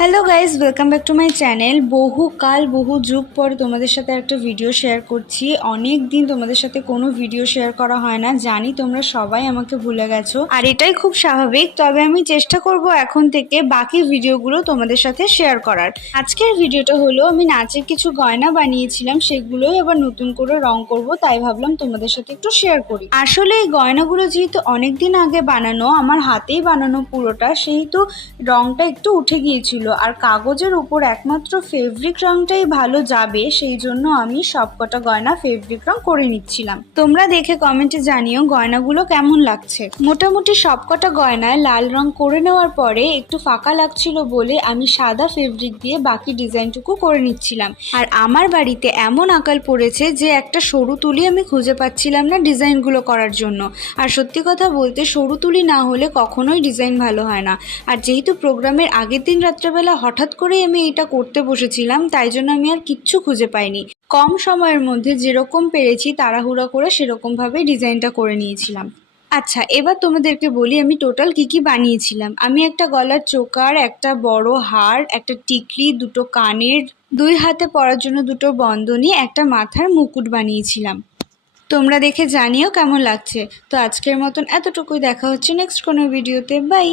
Hello guys, welcome back to my channel. বহুকাল বহু যুগ পর তোমাদের সাথে একটা ভিডিও শেয়ার করছি। অনেক দিন তোমাদের সাথে কোনো ভিডিও শেয়ার করা হয় না, জানি তোমরা সবাই আমাকে ভুলে গেছো, আর এটাই খুব স্বাভাবিক। তবে আমি চেষ্টা করব এখন থেকে বাকি ভিডিওগুলো তোমাদের সাথে শেয়ার করার। আজকের ভিডিওটা হলো আমি নাচের কিছু গয়না বানিয়েছিলাম, সেগুলোই আবার নতুন করে রং করব, তাই ভাবলাম তোমাদের সাথে একটু শেয়ার করি। আসলে এই গয়নাগুলো যেহেতু অনেকদিন আগে বানানো, আমার হাতেই বানানো পুরোটা, সেহেতু রংটা একটু উঠে গিয়েছিল। আর কাগজের উপর একমাত্র ফেব্রিক রংটাই ভালো যাবে, সেই জন্য আমি সবকটা গয়না ফেব্রিক রং করে নিচ্ছিলাম। তোমরা দেখে কমেন্টে জানিও গয়নাগুলো কেমন লাগছে। মোটামুটি সবকটা গয়নায় লাল রং করে নেওয়ার পরে একটু ফাঁকা লাগছিল বলে আমি সাদা ফেব্রিক দিয়ে বাকি ডিজাইনটুকু করে নিচ্ছিলাম। আর আমার বাড়িতে এমন আকাল পড়েছে যে একটা সরু তুলি আমি খুঁজে পাচ্ছিলাম না ডিজাইনগুলো করার জন্য। আর সত্যি কথা বলতে সরু তুলি না হলে কখনোই ডিজাইন ভালো হয় না। আর যেহেতু প্রোগ্রামের আগের দিন রাত্রেবেলা হঠাৎ করেই আমি এটা করতে বসেছিলাম, তাই জন্য আমি আর কিচ্ছু খুঁজে পাইনি। কম সময়ের মধ্যে যেরকম পেরেছি তাড়াহুড়া করে সেরকমভাবে ডিজাইনটা করে নিয়েছিলাম। আচ্ছা, এবার তোমাদেরকে বলি আমি টোটাল কি বানিয়েছিলাম। আমি একটা গলার চোকার, একটা বড় হার, একটা টিকলি, দুটো কানের, দুই হাতে পরার জন্য দুটো বন্ধনী, একটা মাথার মুকুট বানিয়েছিলাম। তোমরা দেখে জানিও কেমন লাগছে। তো আজকের মতন এতটুকুই, দেখা হচ্ছে নেক্সট কোনো ভিডিওতে। বাই।